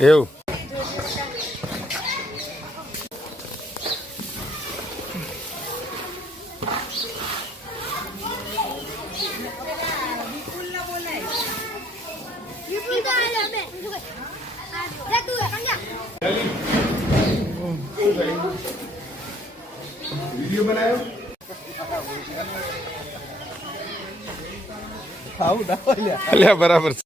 એવું વિડીયો બનાવ્યો અલ્યા બરાબર છે.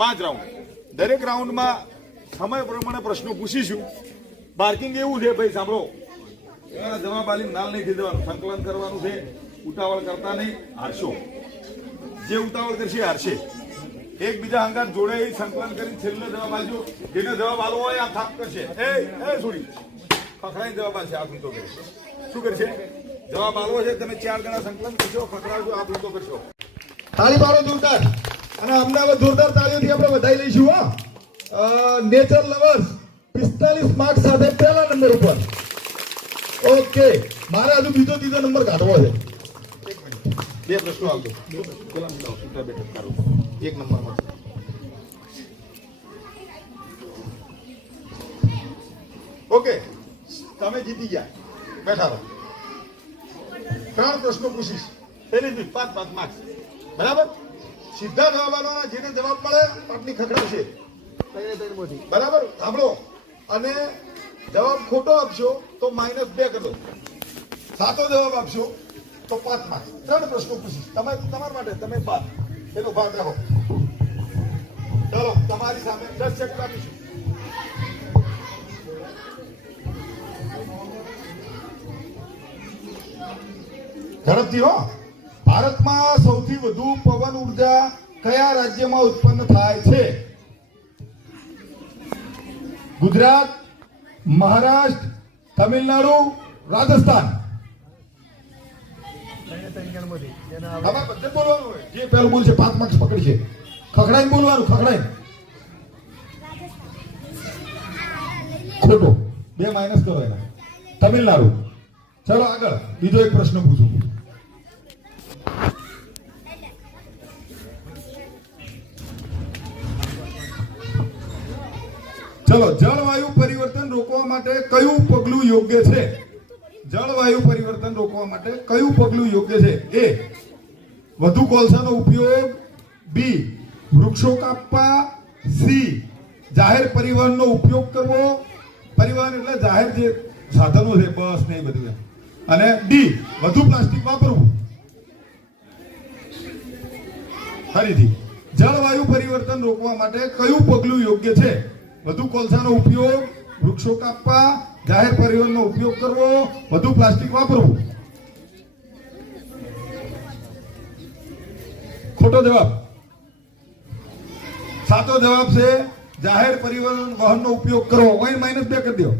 પાંચ રાઉન્ડ દરેક રાઉન્ડમાં સમય પ્રમાણે પ્રશ્નો પૂછીશું. પાર્કિંગ એવું છે ભાઈ, સાંભળો, જવાબ આલીને નાલ નહીં થઈ દેવાનું, સંકલન કરવાનું છે. ઉતાવળ કરતા નહીં, હારશો. જે ઉતાવળ કરશે હારશે. એકબીજા અંગાત જોડે સંકલન કરીને છેલ્લો જવાબ આલજો. જેને જવાબ આલવો હોય આ થાપ કરશે, એ છોડી ખખડાઈને જવાબ આલશે. આ ઊંધો કરશે. શું કરશે? જવાબ આલવો છે, તમે 4 જણા સંકલન કરશો, ખખડાવજો, આ ઊંધો કરશો. તાળી પાડો જોરદાર. અને અમને હવે જોરદાર તાળીઓથી આપણે વધાઈ લઈશું. નેચર લવર્સ 45 માર્ક સાથે પહેલા નંબર ઉપર. ઓકે, મારે હજુ બીજો ત્રીજો નંબર કાઢવો છે. બે પ્રશ્નો આવતો પેલા છૂટા બેઠક કરો. 1 નંબરમાં ઓકે, તમે જીતી ગયા. બેઠા રહો. 3 પ્રશ્નો પૂછીશ. પહેલી 5 માર્ક્સ. બરાબર? સીધા જવાબ આલવાના. જેને જવાબ મળે પાટની ખખડાવશે. બરાબર? સાંભળો. અને જવાબ ખોટો આપશો તો -2 કરી દો. સાચો જવાબ આપશો તો 5 માર્ક્સ. 3 પ્રશ્નો પૂછીશ. તમારા માટે તમે 5 એનો ભાગ રાખો. ચલો, તમારી સામે 10 સેકન્ડ આપીશું. ઝડપથી હો. ભારતમાં સૌથી વધુ પવન ઉર્જા કયા રાજ્યમાં ઉત્પન્ન થાય છે? ગુજરાત, મહારાષ્ટ્ર, તમિલનાડુ, રાજસ્થાન. હવે બધે બોલવાનું હોય. જે પહેલું બોલશે 5 માર્ક્સ પકડશે. ખખડાઈને બોલવાનું, ખખડાઈને. ખોટો. 2 માઇનસ કરો એના. તમિલનાડુ. ચલો આગળ. બીજો એક પ્રશ્ન પૂછું. ચલો, જળવાયુ પરિવર્તન રોકવા માટે કયું પગલું યોગ્ય છે? જળવાયુ પરિવર્તન રોકવા માટે કયું પગલું યોગ્ય છે? A. વધુ કોલસાનો ઉપયોગ. B. વૃક્ષો કાપવા. C. જાહેર પરિવહનનો ઉપયોગ કરવો. પરિવહન એટલે જાહેર જે સાધનો છે, બસ ને એ બધું. અને D. વધુ પ્લાસ્ટિક વાપરવું. ફરીથી, જળવાયુ પરિવર્તન રોકવા માટે કયું પગલું યોગ્ય છે? વધુ કોલસાનો ઉપયોગ, વૃક્ષો કાપવા, જાહેર પરિવહનનો ઉપયોગ કરવો, વધુ પ્લાસ્ટિક વાપરવું. ખોટો જવાબ. સાચો જવાબ છે જાહેર પરિવહનનો ઉપયોગ કરવો. -2 કરી દો.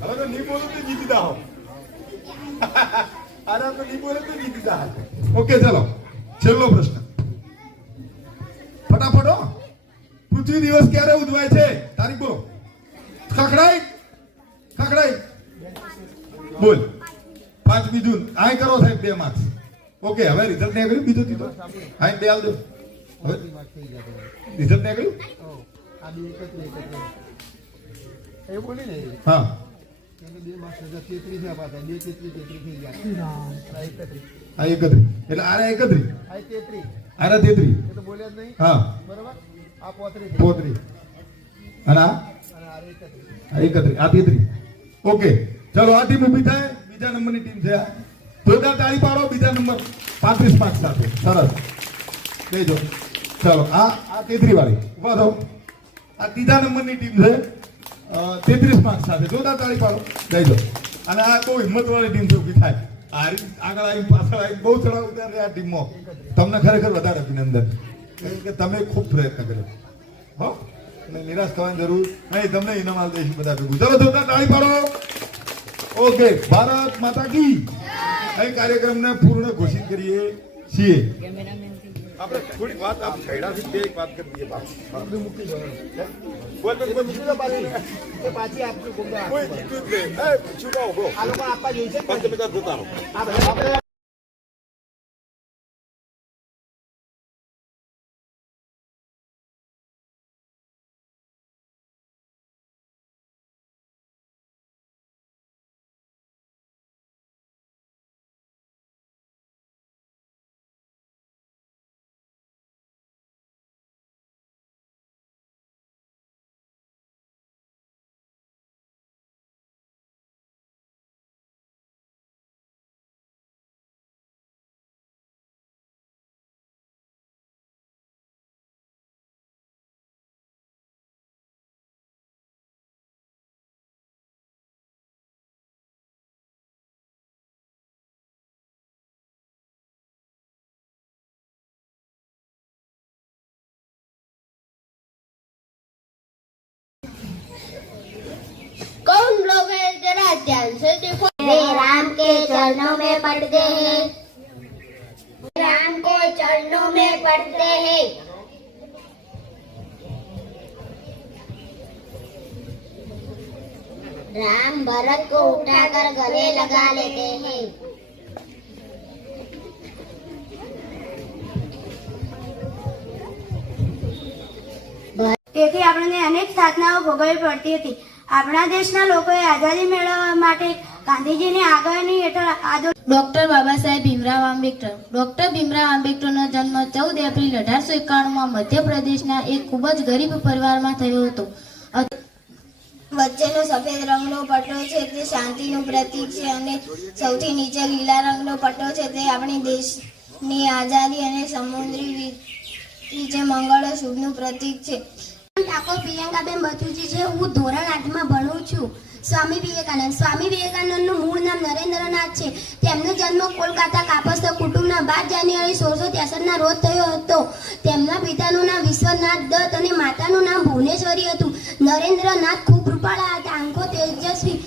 હવે તો નહીં બોલો તો જીતી જાઓ. અરે તો નહીં બોલે તો જીતી જાઓ. ઓકે, ચલો છેલ્લો પ્રશ્ન. ફટાફટ હો. પૃથ્વી દિવસ ક્યારે ઉજવાય છે? તારીખ બોલો. ખખડાઈ બોલ. 5 જૂન. આય કરો સાહેબ 2 માર્ક્સ. ઓકે, હવે રિઝલ્ટ નહીં કર્યું. બીજો ત્રીજો આય 2 આલજો. હવે રિઝલ્ટ નહીં કર્યું. હા, 31 એટલે આરે 31 આરે 33. હા, આ 35 અને આ 31 આ 33. ઓકે, ચલો આ ટીમ ઊભી થાય. બીજા નંબરની ટીમ છે. જોરદાર તાળી પાડો. બીજા નંબર 35 માર્ક્સ સાથે. સરસ દેજો. ચલો આ 33 વાળી ઉભા થો. આ ત્રીજા નંબરની ટીમ છે. 33 માર્ક્સ સાથે. જોરદાર તાળી પાડો. દેજો. અને આ બહુ હિંમત વાળી ટીમ છે. ઊભી થાય. આગળ આવી પાછળ આવી બહુ ચડાવ ઉતારે આ ટીમમાં. તમને ખરેખર વધારે અભિનંદન, કે તમે ખૂબ પ્રયત્ન કર્યો. હો, નિરાશ થવાની જરૂર નહીં. તમને ઇનામ આલ દઈશું બધા ભેગું. ચલો જોતા તાળી પાડો. ઓકે, ભારત માતા કી. અહીં કાર્યક્રમને પૂર્ણ ઘોષિત કરીએ છીએ. આપણે થોડી વાત આપ છેડાથી બે વાત કરી દઈએ. મૂકી દો. પાછી આપશું. કોઈ જીત્યું જ નહીં. છુપાવો બ્રો. આ લોકો આપવા જોઈએ છે. તમે જોતા રહો. ध्यान से देखो। वे राम के चरणों में पड़ते हैं, राम के चरणों में पड़ते हैं। राम भरत को उठाकर गले लगा लेते हैं। તેથી આપણને અનેક સાધનાઓ ભોગવવી પડતી હતી. આપણા દેશના લોકોએ આઝાદી મેળવવા માટે ગાંધીજીની આગળની હેઠળ ડોક્ટર બાબા સાહેબ ભીમરાવ આંબેડકર. ડોક્ટર ભીમરાવ આંબેડકરનો જન્મ 14 એપ્રિલ 1891માં મધ્યપ્રદેશના એક ખૂબ જ ગરીબ પરિવારમાં થયો હતો. વચ્ચેનો સફેદ રંગનો પટ્ટો છે તે શાંતિનું પ્રતીક છે અને સૌથી નીચે લીલા રંગનો પટ્ટો છે તે આપણી દેશની આઝાદી અને સમુદ્રી વિજય મંગળ શુભનું પ્રતીક છે. ઠાકોર પ્રિયંકાબેન બથુજી છે. હું ધોરણ 8માં ભણું છું. સ્વામી વિવેકાનંદનું મૂળ નામ નરેન્દ્રનાથ છે. તેમનો જન્મ કોલકાતા કાપસ્થ કુટુંબના 12 જાન્યુઆરી 1663ના રોજ થયો હતો. તેમના પિતાનું નામ વિશ્વનાથ દત્ત અને માતાનું નામ ભુવનેશ્વરી હતું. નરેન્દ્રનાથ ખૂબ રૂપાળા હતા. આંખો તેજસ્વી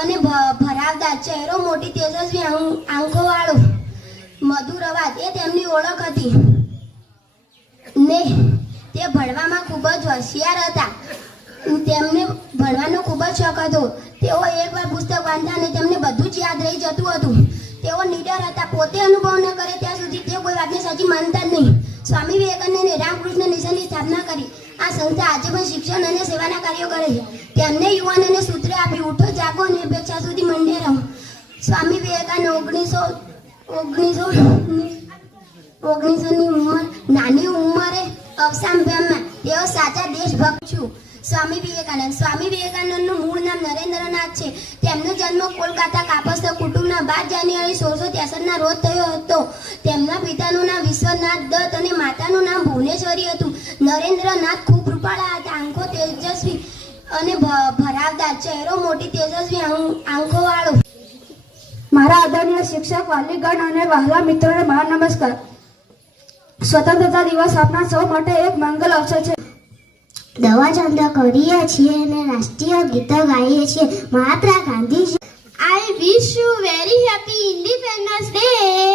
અને ભરાવદાર, ચહેરો મોટી તેજસ્વી આંખોવાળો, મધુર અવાજ એ તેમની ઓળખ હતી. ને તે ભણવામાં ખૂબ જ હોશિયાર હતા. તેમને ભણવાનો ખૂબ જ શોખ હતો. તેઓ એકવાર પુસ્તક વાંચતા અને તેમને બધું જ યાદ રહી જતું હતું. તેઓ નીડર હતા. પોતે અનુભવ ન કરે ત્યાં સુધી તેઓ કોઈ વાતને સાચી માનતા જ નહીં. સ્વામી વિવેકાનંદે રામકૃષ્ણ મિશનની સ્થાપના કરી. આ સંસ્થા આજે પણ શિક્ષણ અને સેવાના કાર્યો કરે છે. તેમને યુવાનોને સૂત્ર આપ્યું, ઉઠો જાગો અને અપેક્ષા સુધી મંડે રહો. સ્વામી વિવેકાનંદ 1919ની નાની ઉંમરે અવસાન પામ્યા. તેઓ સાચા દેશભક્ત છું. સ્વામી વિવેકાનંદનું મૂળ નામ નરેન્દ્રનાથ છે. તેમનો જન્મ કોલકાતા કાપસ્થ કુટુંબના 12 જાન્યુઆરી 1663ના રોજ થયો હતો. તેમના પિતાનું નામ વિશ્વનાથ દત્ત અને માતાનું નામ ભુવનેશ્વરી હતું. નરેન્દ્રનાથ ખૂબ રૂપાળા હતા. આંખો તેજસ્વી અને ભરાવદાર, ચહેરો મોટી તેજસ્વી આંખોવાળો. મારા આદરણીય શિક્ષક, વાલીગણ અને વહાલા મિત્રોને મારા નમસ્કાર. સ્વતંત્રતા દિવસ આપણા સૌ માટે એક મંગલ અવસર છે. ધ્વજવંદન કરીએ છીએ અને રાષ્ટ્રીય ગીતો ગાઈએ છીએ. Mahatma Gandhiji, I wish you very happy Independence Day.